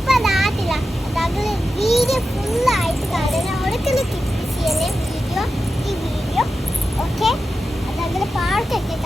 ഇപ്പൊ അതാട്ടില്ല അതങ്ങനെ വീഡിയോ ഫുള്ളായിട്ട് കാണുന്ന ഒരിക്കലും ക്ലിക്ക് ചെയ്യണേ വീഡിയോ ഈ വീഡിയോ ഓക്കെ അതങ്ങനെ പാർക്കൊക്കെ